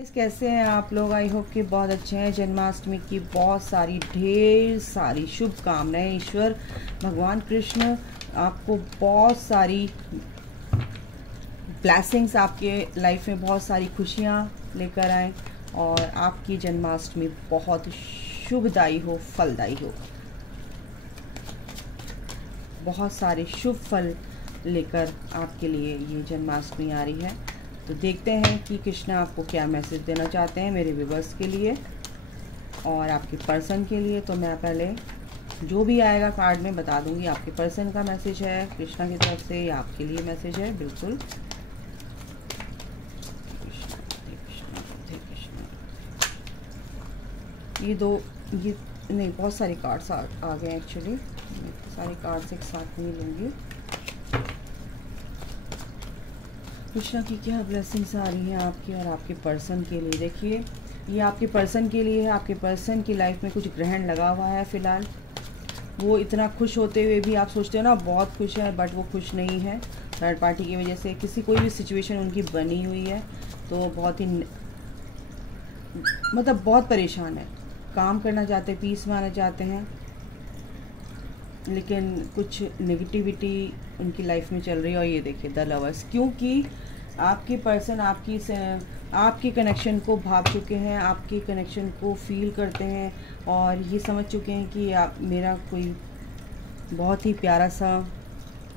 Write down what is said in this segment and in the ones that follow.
कैसे हैं आप लोग? आई होप कि बहुत अच्छे हैं। जन्माष्टमी की बहुत सारी ढेर सारी शुभकामनाएं। ईश्वर भगवान कृष्ण आपको बहुत सारी ब्लेसिंग्स, आपके लाइफ में बहुत सारी खुशियां लेकर आए और आपकी जन्माष्टमी बहुत शुभदायी हो, फलदायी हो। बहुत सारे शुभ फल लेकर आपके लिए ये जन्माष्टमी आ रही है। तो देखते हैं कि कृष्ण आपको क्या मैसेज देना चाहते हैं मेरे व्यूअर्स के लिए और आपके पर्सन के लिए। तो मैं पहले जो भी आएगा कार्ड में बता दूंगी। आपके पर्सन का मैसेज है कृष्णा की तरफ से या आपके लिए मैसेज है। बिल्कुल ये नहीं, बहुत सारे कार्ड्स आ गए एक्चुअली। सारे कार्ड्स एक साथ नहीं लूँगी। कृष्णा की क्या ब्लेसिंग्स आ रही हैं आपकी और आपके पर्सन के लिए। देखिए, ये आपके पर्सन के लिए है। आपके पर्सन की लाइफ में कुछ ग्रहण लगा हुआ है फ़िलहाल। वो इतना खुश होते हुए भी आप सोचते हो ना बहुत खुश है, बट वो खुश नहीं है। थर्ड पार्टी की वजह से कोई भी सिचुएशन उनकी बनी हुई है, तो बहुत ही मतलब बहुत परेशान है। काम करना चाहते हैं, पीस में आना चाहते हैं, लेकिन कुछ नेगेटिविटी उनकी लाइफ में चल रही है। और ये देखिए द लवर्स, क्योंकि आपके पर्सन आपके कनेक्शन को भाप चुके हैं, आपके कनेक्शन को फील करते हैं और ये समझ चुके हैं कि आप मेरा कोई बहुत ही प्यारा सा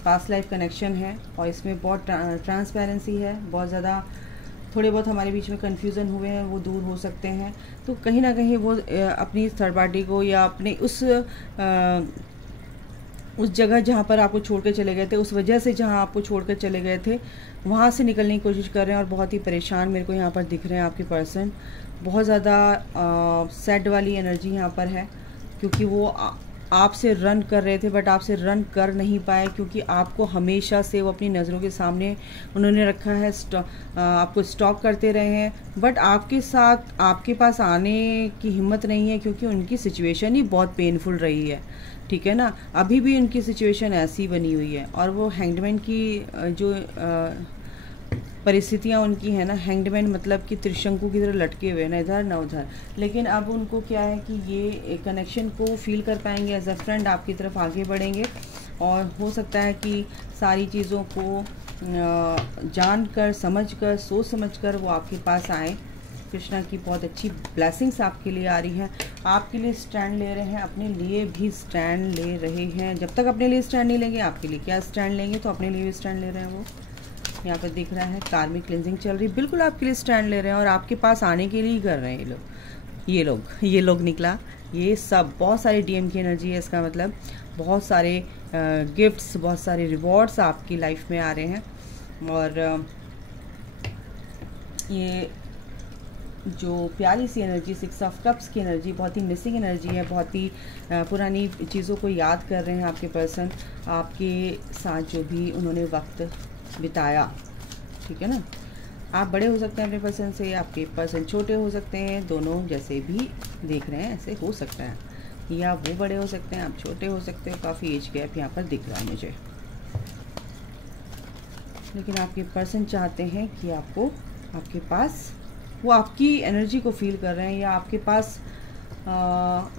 पास्ट लाइफ कनेक्शन है और इसमें बहुत ट्रांसपेरेंसी है। बहुत ज़्यादा थोड़े बहुत हमारे बीच में कन्फ्यूज़न हुए हैं, वो दूर हो सकते हैं। तो कहीं ना कहीं वो अपनी थर्ड पार्टी को या अपने उस जगह जहाँ पर आपको छोड़ कर चले गए थे, उस वजह से जहाँ आपको छोड़ कर चले गए थे, वहाँ से निकलने की कोशिश कर रहे हैं और बहुत ही परेशान मेरे को यहाँ पर दिख रहे हैं आपके पर्सन। बहुत ज़्यादा सैड वाली एनर्जी यहाँ पर है, क्योंकि वो आपसे रन कर रहे थे बट आपसे रन कर नहीं पाए, क्योंकि आपको हमेशा से वो अपनी नज़रों के सामने उन्होंने रखा है। आपको स्टॉक करते रहे हैं, बट आपके साथ आपके पास आने की हिम्मत नहीं है, क्योंकि उनकी सिचुएशन ही बहुत पेनफुल रही है। ठीक है ना, अभी भी उनकी सिचुएशन ऐसी बनी हुई है और वो हैंगमैन की जो परिस्थितियाँ उनकी है ना, हैंगमैन मतलब कि त्रिशंकु की तरह लटके हुए ना इधर ना उधर। लेकिन अब उनको क्या है कि ये कनेक्शन को फील कर पाएंगे, एज अ फ्रेंड आपकी तरफ आगे बढ़ेंगे और हो सकता है कि सारी चीज़ों को जानकर समझकर सोच समझकर वो आपके पास आए। कृष्णा की बहुत अच्छी ब्लेसिंग्स आपके लिए आ रही हैं। आपके लिए स्टैंड ले रहे हैं, अपने लिए भी स्टैंड ले रहे हैं। जब तक अपने लिए स्टैंड नहीं लेंगे, आपके लिए क्या स्टैंड लेंगे? तो अपने लिए भी स्टैंड ले रहे हैं। वो यहाँ पर दिख रहा है कार्मिक क्लिंजिंग चल रही है, बिल्कुल आपके लिए स्टैंड ले रहे हैं और आपके पास आने के लिए ही कर रहे हैं ये लोग निकला। ये सब बहुत सारी डीएम की एनर्जी है। इसका मतलब बहुत सारे गिफ्ट्स, बहुत सारे रिवॉर्ड्स आपकी लाइफ में आ रहे हैं। और ये जो प्यारी सी एनर्जी 6 ऑफ कप्स की एनर्जी बहुत ही मिसिंग एनर्जी है। बहुत ही पुरानी चीज़ों को याद कर रहे हैं आपके पर्सन, आपके साथ जो भी उन्होंने वक्त बिताया। ठीक है ना, आप बड़े हो सकते हैं अपने पर्सन से, आपके पर्सन छोटे हो सकते हैं, दोनों जैसे भी देख रहे हैं ऐसे हो सकता है, या वो बड़े हो सकते हैं, आप छोटे हो सकते हो। काफ़ी एज गैप यहाँ पर दिख रहा है मुझे। लेकिन आपके पर्सन चाहते हैं कि आपके पास वो आपकी एनर्जी को फील कर रहे हैं, या आपके पास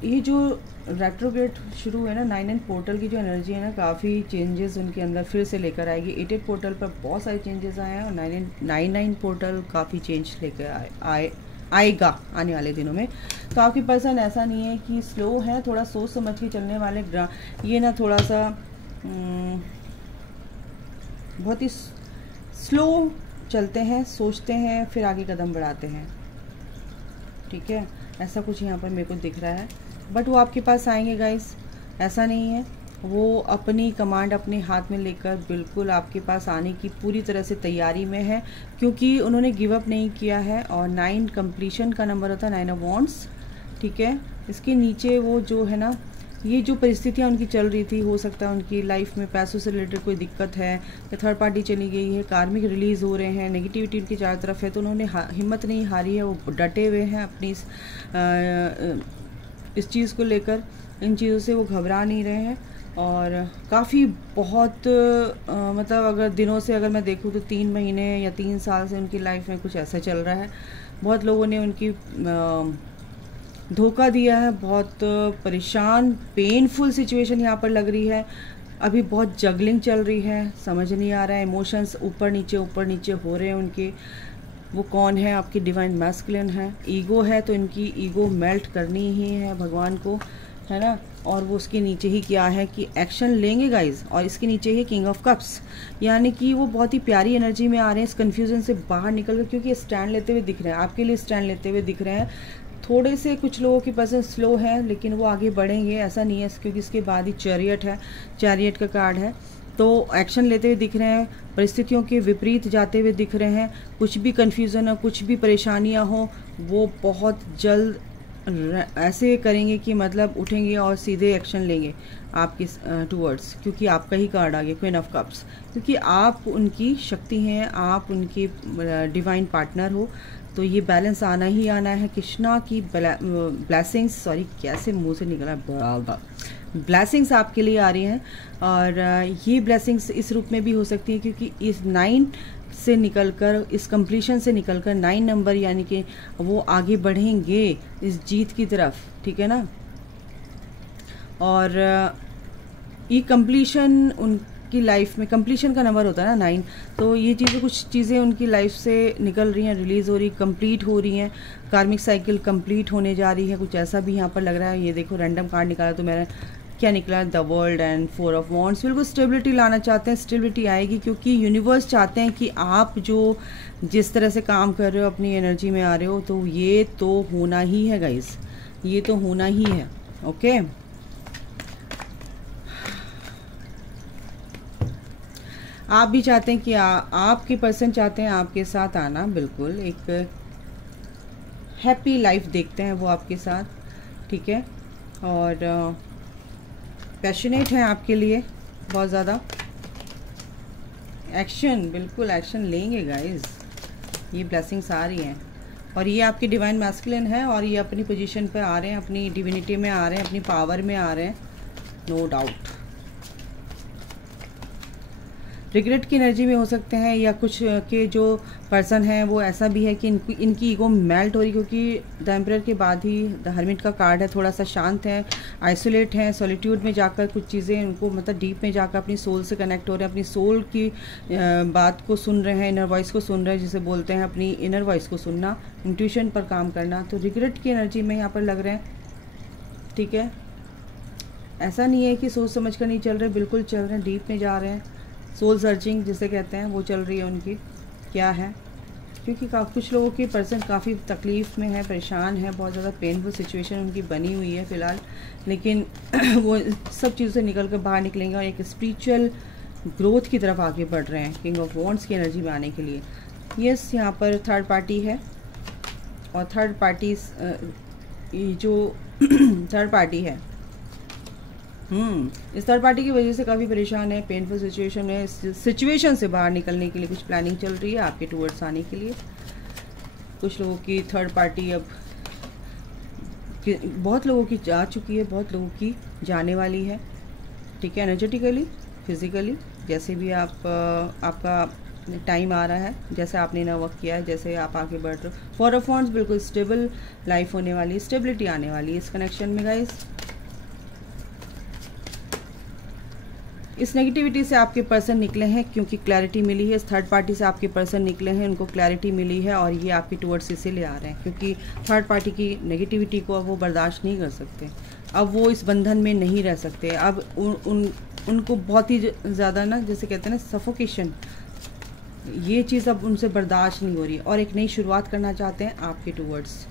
ये जो रेट्रोग्रेड शुरू है ना, 9 पोर्टल की जो एनर्जी है ना, काफ़ी चेंजेस उनके अंदर फिर से लेकर आएगी। 8 पोर्टल पर बहुत सारे चेंजेस आए हैं और 9 पोर्टल काफ़ी चेंज लेकर आएगा आने वाले दिनों में। तो आपकी पर्सन ऐसा नहीं है कि स्लो है, थोड़ा सोच समझ के चलने वाले। ये ना थोड़ा सा बहुत ही स्लो चलते हैं, सोचते हैं, फिर आगे कदम बढ़ाते हैं। ठीक है, ऐसा कुछ यहाँ पर मेरे को दिख रहा है। बट वो आपके पास आएंगे गाइस, ऐसा नहीं है। वो अपनी कमांड अपने हाथ में लेकर बिल्कुल आपके पास आने की पूरी तरह से तैयारी में है, क्योंकि उन्होंने गिव अप नहीं किया है। और 9 कंप्लीशन का नंबर होता है, 9 ऑफ वॉन्ड्स। ठीक है, इसके नीचे वो जो है ना, ये जो परिस्थितियाँ उनकी चल रही थी, हो सकता है उनकी लाइफ में पैसों से रिलेटेड कोई दिक्कत है, या थर्ड पार्टी चली गई है, कार्मिक रिलीज़ हो रहे हैं, नेगेटिविटी उनकी चारों तरफ है, तो उन्होंने हिम्मत नहीं हारी है। वो डटे हुए हैं अपनी इस चीज़ को लेकर, इन चीज़ों से वो घबरा नहीं रहे हैं। और काफ़ी बहुत मतलब अगर दिनों से अगर मैं देखूँ तो 3 महीने या 3 साल से उनकी लाइफ में कुछ ऐसा चल रहा है। बहुत लोगों ने उनकी धोखा दिया है, बहुत परेशान पेनफुल सिचुएशन यहाँ पर लग रही है। अभी बहुत जगलिंग चल रही है, समझ नहीं आ रहा है, इमोशंस ऊपर नीचे हो रहे हैं उनके। वो कौन है? आपकी डिवाइन मैस्कुलिन है। ईगो है तो इनकी ईगो मेल्ट करनी ही है भगवान को, है ना। और वो उसके नीचे ही क्या है कि एक्शन लेंगे गाइज। और इसके नीचे ही किंग ऑफ कप्स, यानी कि वो बहुत ही प्यारी एनर्जी में आ रहे हैं, इस कन्फ्यूजन से बाहर निकल कर, क्योंकि स्टैंड लेते हुए दिख रहे हैं, आपके लिए स्टैंड लेते हुए दिख रहे हैं। थोड़े से कुछ लोगों की पर्सन स्लो है, लेकिन वो आगे बढ़ेंगे, ऐसा नहीं है, क्योंकि इसके बाद ही चैरियट है, चैरियट का कार्ड है। तो एक्शन लेते हुए दिख रहे हैं, परिस्थितियों के विपरीत जाते हुए दिख रहे हैं। कुछ भी कन्फ्यूज़न हो, कुछ भी परेशानियां हो, वो बहुत जल्द ऐसे करेंगे कि मतलब उठेंगे और सीधे एक्शन लेंगे आपके टूवर्ड्स, क्योंकि आपका ही कार्ड आ गया क्वीन ऑफ कप्स, क्योंकि आप उनकी शक्ति हैं, आप उनकी डिवाइन पार्टनर हो। तो ये बैलेंस आना ही आना है। कृष्णा की ब्लेसिंग्स, सॉरी कैसे मुंह से निकला, ब्लेसिंग्स आपके लिए आ रही हैं। और ये ब्लेसिंग्स इस रूप में भी हो सकती है, क्योंकि इस 9 से निकलकर, इस कंप्लीशन से निकलकर 9 नंबर, यानी कि वो आगे बढ़ेंगे इस जीत की तरफ, ठीक है ना। और ये कंप्लीशन उनकी लाइफ में, कंप्लीशन का नंबर होता है ना 9, तो ये चीज़ें, कुछ चीज़ें उनकी लाइफ से निकल रही हैं, रिलीज़ हो रही, कंप्लीट हो रही हैं। कार्मिक साइकिल कंप्लीट होने जा रही है, कुछ ऐसा भी यहाँ पर लग रहा है। ये देखो रैंडम कार्ड निकाला तो मैंने क्या निकला, the world and 4 of wands. बिल्कुल स्टेबिलिटी लाना चाहते हैं, स्टेबिलिटी आएगी, क्योंकि यूनिवर्स चाहते हैं कि आप जो जिस तरह से काम कर रहे हो, अपनी एनर्जी में आ रहे हो, तो ये तो होना ही है गाइस, ये तो होना ही है। ओके, आप भी चाहते हैं कि आपके पर्सन चाहते हैं आपके साथ आना, बिल्कुल एक हैप्पी लाइफ देखते हैं वो आपके साथ, ठीक है। और पैशनेट हैं आपके लिए बहुत ज़्यादा। एक्शन, बिल्कुल एक्शन लेंगे गाइस, ये ब्लेसिंग्स आ रही हैं। और ये आपकी डिवाइन मैस्कुलिन है, और ये अपनी पोजीशन पे आ रहे हैं, अपनी डिविनिटी में आ रहे हैं, अपनी पावर में आ रहे हैं, नो डाउट। रिग्रेट की एनर्जी में हो सकते हैं, या कुछ के जो पर्सन हैं वो ऐसा भी है कि इनकी ईगो मेल्ट हो रही, क्योंकि द एम्परर के बाद ही द हर्मिट का कार्ड है। थोड़ा सा शांत है, आइसोलेट है, सॉलिट्यूड में जाकर कुछ चीज़ें उनको, मतलब डीप में जाकर अपनी सोल से कनेक्ट हो रहे हैं, अपनी सोल की बात को सुन रहे हैं, इनर वॉइस को सुन रहे हैं, जिसे बोलते हैं अपनी इनर वॉइस को सुनना, इंट्यूशन पर काम करना। तो रिग्रेट की एनर्जी में यहाँ पर लग रहे हैं, ठीक है। ऐसा नहीं है कि सोच समझ कर नहीं चल रहे, बिल्कुल चल रहे हैं, डीप में जा रहे हैं। सोल सर्चिंग जिसे कहते हैं वो चल रही है उनकी, क्या है, क्योंकि कुछ लोगों की पर्सन काफ़ी तकलीफ़ में है, परेशान है, बहुत ज़्यादा पेनफुल सिचुएशन उनकी बनी हुई है फ़िलहाल, लेकिन वो सब चीज़ों से निकल कर बाहर निकलेंगे और एक स्पिरिचुअल ग्रोथ की तरफ आगे बढ़ रहे हैं, किंग ऑफ वॉन्ड्स की एनर्जी में आने के लिए। यस, यहाँ पर थर्ड पार्टी है, और थर्ड पार्टी जो थर्ड पार्टी है, इस थर्ड पार्टी की वजह से काफ़ी परेशान है, पेनफुल सिचुएशन है। सिचुएशन से बाहर निकलने के लिए कुछ प्लानिंग चल रही है आपके टूवर्ड्स आने के लिए। कुछ लोगों की थर्ड पार्टी अब, बहुत लोगों की जा चुकी है, बहुत लोगों की जाने वाली है, ठीक है। एनर्जेटिकली, फिजिकली, जैसे भी आपका टाइम आ रहा है, जैसे आपने ना वर्क किया है, जैसे आप आगे बढ़ रहे हो। 4 ऑफ वॉन्ड्स, बिल्कुल स्टेबल लाइफ होने वाली, स्टेबिलिटी आने वाली है इस कनेक्शन में गाइस। इस नेगेटिविटी से आपके पर्सन निकले हैं, क्योंकि क्लैरिटी मिली है। इस थर्ड पार्टी से आपके पर्सन निकले हैं, उनको क्लैरिटी मिली है, और ये आपकी टूवर्ड्स इसीलिए आ रहे हैं, क्योंकि थर्ड पार्टी की नेगेटिविटी को अब वो बर्दाश्त नहीं कर सकते, अब वो इस बंधन में नहीं रह सकते। अब उनको बहुत ही ज़्यादा ना, जैसे कहते हैं ना, सफोकेशन, ये चीज़ अब उनसे बर्दाश्त नहीं हो रही, और एक नई शुरुआत करना चाहते हैं आपके टूवर्ड्स।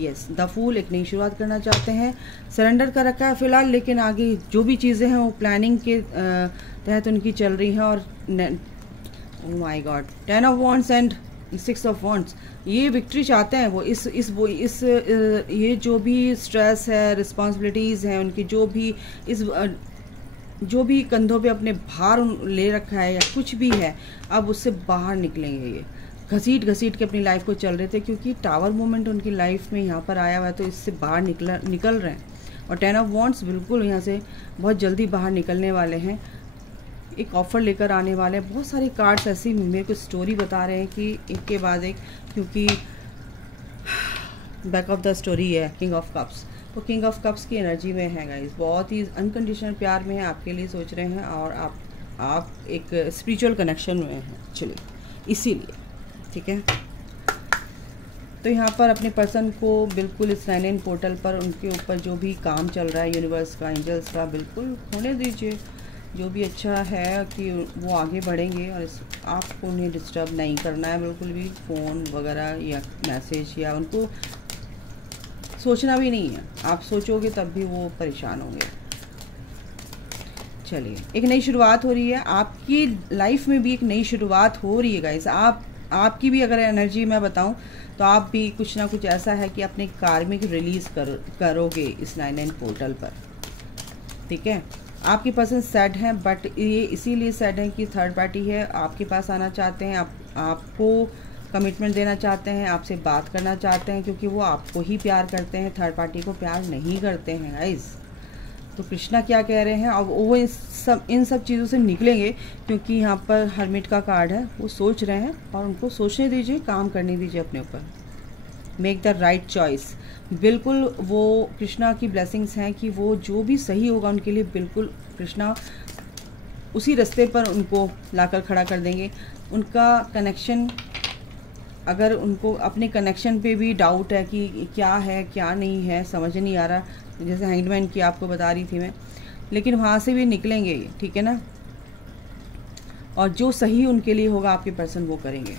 यस, द फूल एक नई शुरुआत करना चाहते हैं, सरेंडर कर रखा है फ़िलहाल, लेकिन आगे जो भी चीज़ें हैं वो प्लानिंग के तहत उनकी चल रही हैं। और oh my God, 10 of wands and 6 of wands, ये विक्ट्री चाहते हैं वो। इस ये जो भी स्ट्रेस है, रिस्पॉन्सिबिलिटीज़ हैं उनकी, जो भी कंधों पे अपने भार ले रखा है या कुछ भी है, अब उससे बाहर निकलेंगे। ये घसीट के अपनी लाइफ को चल रहे थे, क्योंकि टावर मोमेंट उनकी लाइफ में यहाँ पर आया हुआ है, तो इससे बाहर निकल रहे हैं। और 10 ऑफ वॉन्ड्स बिल्कुल यहाँ से बहुत जल्दी बाहर निकलने वाले हैं, एक ऑफ़र लेकर आने वाले हैं। बहुत सारे कार्ड्स ऐसी मेरे को स्टोरी बता रहे हैं कि एक के बाद एक, क्योंकि बैक ऑफ द स्टोरी है किंग ऑफ कप्स। तो किंग ऑफ कप्स की एनर्जी में है गाइस, बहुत ही अनकंडीशनल प्यार में है, आपके लिए सोच रहे हैं और आप एक स्पिरिचुअल कनेक्शन में हैं एक्चुअली, इसीलिए। ठीक है, तो यहाँ पर अपने पर्सन को बिल्कुल इस 9 पोर्टल पर उनके ऊपर जो भी काम चल रहा है यूनिवर्स का, एंजल्स का, बिल्कुल होने दीजिए। जो भी अच्छा है कि वो आगे बढ़ेंगे और आपको उन्हें डिस्टर्ब नहीं करना है बिल्कुल भी, फ़ोन वगैरह या मैसेज या उनको सोचना भी नहीं है। आप सोचोगे तब भी वो परेशान होंगे। चलिए, एक नई शुरुआत हो रही है आपकी लाइफ में भी, एक नई शुरुआत हो रही है गाइस। आपकी भी अगर एनर्जी मैं बताऊं तो आप भी कुछ ना कुछ ऐसा है कि अपने कार्मिक रिलीज करोगे इस 9 पोर्टल पर। ठीक है, आपके पर्सन सैड हैं, बट ये इसीलिए सैड है कि थर्ड पार्टी है, आपके पास आना चाहते हैं, आपको कमिटमेंट देना चाहते हैं, आपसे बात करना चाहते हैं, क्योंकि वो आपको ही प्यार करते हैं, थर्ड पार्टी को प्यार नहीं करते हैं गाइस। तो कृष्णा क्या कह रहे हैं, अब वो इन सब चीज़ों से निकलेंगे, क्योंकि यहाँ पर हर्मिट का कार्ड है, वो सोच रहे हैं और उनको सोचने दीजिए, काम करने दीजिए अपने ऊपर। Make the right choice. बिल्कुल वो कृष्णा की ब्लेसिंग्स हैं कि वो जो भी सही होगा उनके लिए, बिल्कुल कृष्णा उसी रास्ते पर उनको लाकर खड़ा कर देंगे। उनका कनेक्शन, अगर उनको अपने कनेक्शन पे भी डाउट है कि क्या है क्या नहीं है, समझ नहीं आ रहा, जैसे हैंगमैन की आपको बता रही थी मैं, लेकिन वहाँ से भी निकलेंगे ये। ठीक है ना, और जो सही उनके लिए होगा आपके पर्सन वो करेंगे।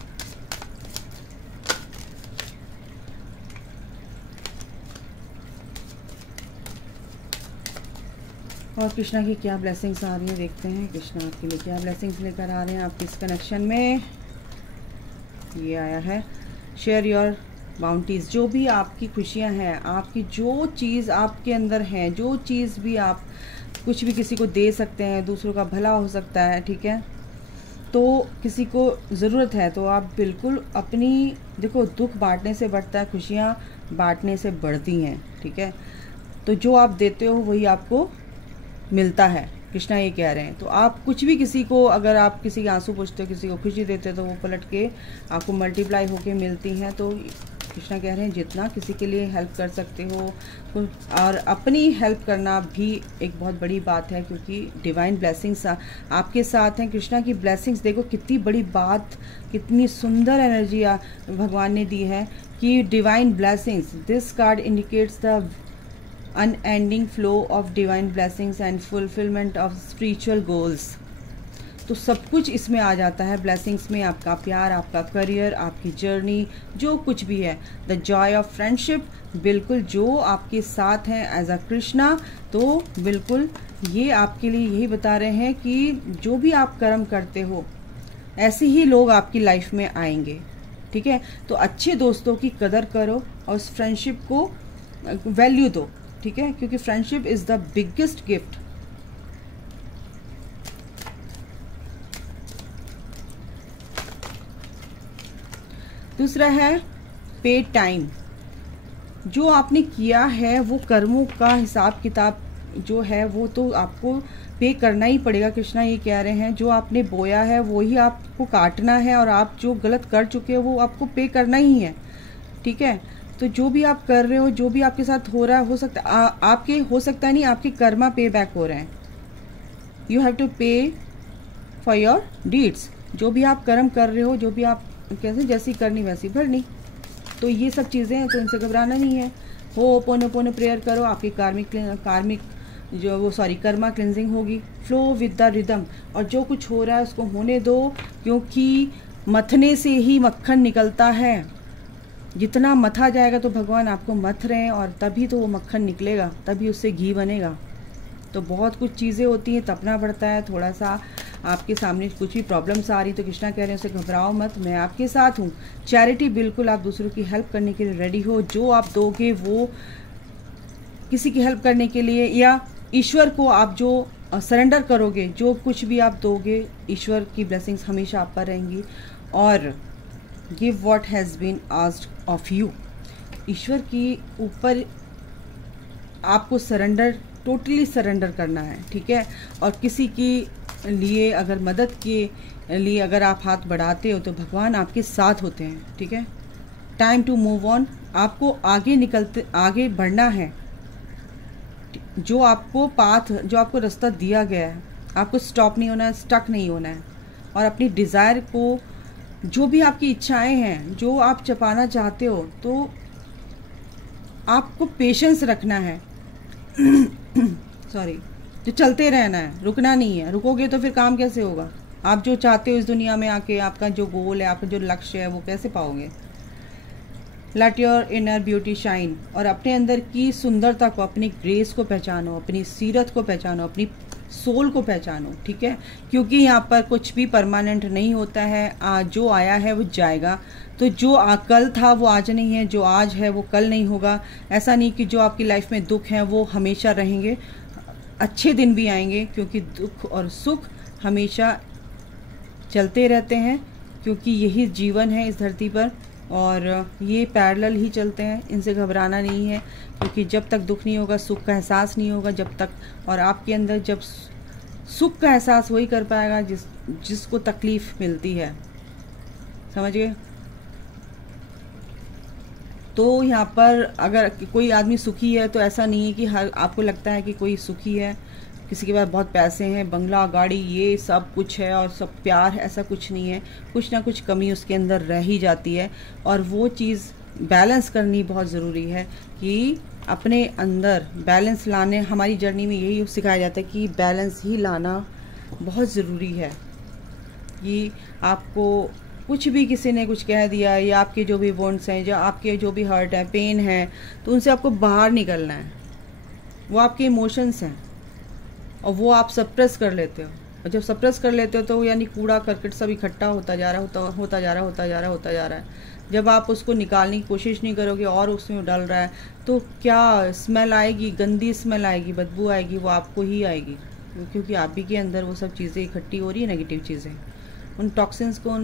और कृष्णा की क्या ब्लेसिंग्स आ रही हैं, देखते हैं कृष्णा आपके लिए क्या ब्लेसिंग्स लेकर आ रहे हैं आपके इस कनेक्शन में। ये आया है, शेयर योर बाउंटीज़। जो भी आपकी खुशियां हैं, आपकी जो चीज़ आपके अंदर है, जो चीज़ भी आप कुछ भी किसी को दे सकते हैं, दूसरों का भला हो सकता है। ठीक है, तो किसी को ज़रूरत है तो आप बिल्कुल अपनी, देखो दुख बांटने से बढ़ता है, खुशियां बांटने से बढ़ती हैं। ठीक है, तो जो आप देते हो वही आपको मिलता है, कृष्णा ये कह रहे हैं। तो आप कुछ भी किसी को, अगर आप किसी के आंसू पूछते हो, किसी को खुशी देते हो, तो वो पलट के आपको मल्टीप्लाई होके मिलती हैं। तो कृष्णा कह रहे हैं जितना किसी के लिए हेल्प कर सकते हो, और अपनी हेल्प करना भी एक बहुत बड़ी बात है, क्योंकि डिवाइन ब्लेसिंग्स आपके साथ हैं। कृष्णा की ब्लेसिंग्स देखो कितनी बड़ी बात, कितनी सुंदर एनर्जी भगवान ने दी है कि divine blessings. This card indicates the unending flow of divine blessings and fulfilment of spiritual goals. तो सब कुछ इसमें आ जाता है ब्लेसिंग्स में, आपका प्यार, आपका करियर, आपकी जर्नी, जो कुछ भी है। द जॉय ऑफ फ्रेंडशिप, बिल्कुल जो आपके साथ हैं एज अ कृष्णा, तो बिल्कुल ये आपके लिए यही बता रहे हैं कि जो भी आप कर्म करते हो, ऐसे ही लोग आपकी लाइफ में आएंगे। ठीक है, तो अच्छे दोस्तों की कदर करो और उस फ्रेंडशिप को वैल्यू दो। ठीक है, क्योंकि friendship is the biggest gift. दूसरा है पे टाइम। जो आपने किया है वो कर्मों का हिसाब किताब जो है वो तो आपको पे करना ही पड़ेगा। कृष्णा ये कह रहे हैं जो आपने बोया है वो ही आपको काटना है, और आप जो गलत कर चुके हो वो आपको पे करना ही है। ठीक है, तो जो भी आप कर रहे हो, जो भी आपके साथ हो रहा है, हो सकता आपके, हो सकता नहीं आपके कर्मा पे बैक हो रहे हैं। यू हैव टू पे फॉर योर डीड्स। जो भी आप कर्म कर रहे हो, जो भी आप कैसे, जैसी करनी वैसी भरनी, तो ये सब चीज़ें हैं, तो इनसे घबराना नहीं है। हो पोनो प्रेयर करो, आपकी कार्मिक जो वो कर्मा क्लिनजिंग होगी। फ्लो विद द रिदम, और जो कुछ हो रहा है उसको होने दो, क्योंकि मथने से ही मक्खन निकलता है। जितना मथा जाएगा तो भगवान आपको मथ रहे हैं, और तभी तो वो मक्खन निकलेगा, तभी उससे घी बनेगा। तो बहुत कुछ चीज़ें होती हैं, तपना पड़ता है। थोड़ा सा आपके सामने कुछ भी प्रॉब्लम्स आ रही तो कृष्णा कह रहे हैं उसे घबराओ मत, मैं आपके साथ हूँ। चैरिटी, बिल्कुल आप दूसरों की हेल्प करने के लिए रेडी हो। जो आप दोगे वो किसी की हेल्प करने के लिए, या ईश्वर को आप जो सरेंडर करोगे, जो कुछ भी आप दोगे, ईश्वर की ब्लेसिंग्स हमेशा आप पर रहेंगी। और give what has been asked of you. ईश्वर की ऊपर आपको सरेंडर, टोटली सरेंडर करना है। ठीक है, और किसी की लिए अगर मदद के लिए अगर आप हाथ बढ़ाते हो तो भगवान आपके साथ होते हैं। ठीक है, टाइम टू मूव ऑन। आपको आगे बढ़ना है, जो आपको रास्ता दिया गया है, आपको स्टॉप नहीं होना है, स्टक नहीं होना है, और अपनी डिज़ायर को, जो भी आपकी इच्छाएं हैं, जो आप छुपाना चाहते हो, तो आपको पेशेंस रखना है सॉरी, जो चलते रहना है, रुकना नहीं है। रुकोगे तो फिर काम कैसे होगा? आप जो चाहते हो इस दुनिया में आके, आपका जो गोल है, आपका जो लक्ष्य है, वो कैसे पाओगे? Let your inner beauty shine, और अपने अंदर की सुंदरता को, अपनी ग्रेस को पहचानो, अपनी सीरत को पहचानो, अपनी सोल को पहचानो, ठीक है? क्योंकि यहाँ पर कुछ भी परमानेंट नहीं होता है। जो आया है वो जाएगा। तो जो कल था वो आज नहीं है, जो आज है वो कल नहीं होगा। ऐसा नहीं कि जो आपकी लाइफ में दुख है वो हमेशा रहेंगे, अच्छे दिन भी आएंगे, क्योंकि दुख और सुख हमेशा चलते रहते हैं, क्योंकि यही जीवन है इस धरती पर, और ये पैरेलल ही चलते हैं। इनसे घबराना नहीं है, क्योंकि जब तक दुख नहीं होगा, सुख का एहसास नहीं होगा जब तक। और आपके अंदर जब सुख का एहसास वही कर पाएगा जिसको तकलीफ मिलती है, समझ गए? तो यहाँ पर अगर कोई आदमी सुखी है, तो ऐसा नहीं है कि आपको लगता है कि कोई सुखी है, किसी के पास बहुत पैसे हैं, बंगला गाड़ी, ये सब कुछ है और सब प्यार है, ऐसा कुछ नहीं है। कुछ ना कुछ कमी उसके अंदर रह ही जाती है, और वो चीज़ बैलेंस करनी बहुत ज़रूरी है, कि अपने अंदर बैलेंस लाने। हमारी जर्नी में यही सिखाया जाता है कि बैलेंस ही लाना बहुत ज़रूरी है। कि आपको कुछ भी किसी ने कुछ कह दिया, या आपके जो भी वॉन्ट्स हैं, या आपके जो भी हर्ट है, पेन है, तो उनसे आपको बाहर निकलना है। वो आपके इमोशंस हैं, और वो आप सप्रेस कर लेते हो, और जब सप्रेस कर लेते हो तो यानी कूड़ा करकट सब इकट्ठा होता जा रहा है। जब आप उसको निकालने की कोशिश नहीं करोगे और उसमें डल रहा है, तो क्या स्मेल आएगी, गंदी स्मेल आएगी, बदबू आएगी, वो आपको ही आएगी, क्योंकि आप भी के अंदर वो सब चीज़ें इकट्ठी हो रही है, नेगेटिव चीज़ें। उन टॉक्सिन्स को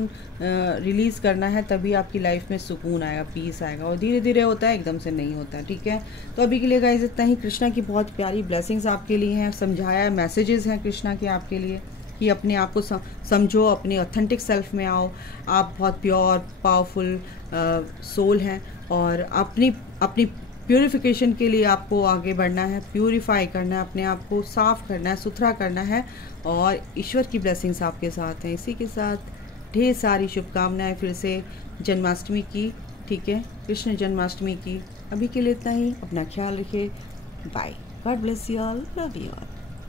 रिलीज़ करना है, तभी आपकी लाइफ में सुकून आएगा, पीस आएगा, और धीरे धीरे होता है, एकदम से नहीं होता है, ठीक है? तो अभी के लिए गाइस इतना ही। कृष्णा की बहुत प्यारी ब्लेसिंग्स आपके लिए हैं, समझाया मैसेजेस हैं कृष्णा के आपके लिए, कि अपने आप को समझो, अपने ऑथेंटिक सेल्फ में आओ। आप बहुत प्योर पावरफुल सोल हैं, और अपनी प्यूरिफिकेशन के लिए आपको आगे बढ़ना है, प्यूरिफाई करना है, अपने आप को साफ करना है, सुथरा करना है, और ईश्वर की ब्लेसिंग्स आपके साथ हैं। इसी के साथ ढेर सारी शुभकामनाएं फिर से जन्माष्टमी की, ठीक है? कृष्ण जन्माष्टमी की। अभी के लिए इतना ही। अपना ख्याल रखिए। Bye. God bless you all. Love you all.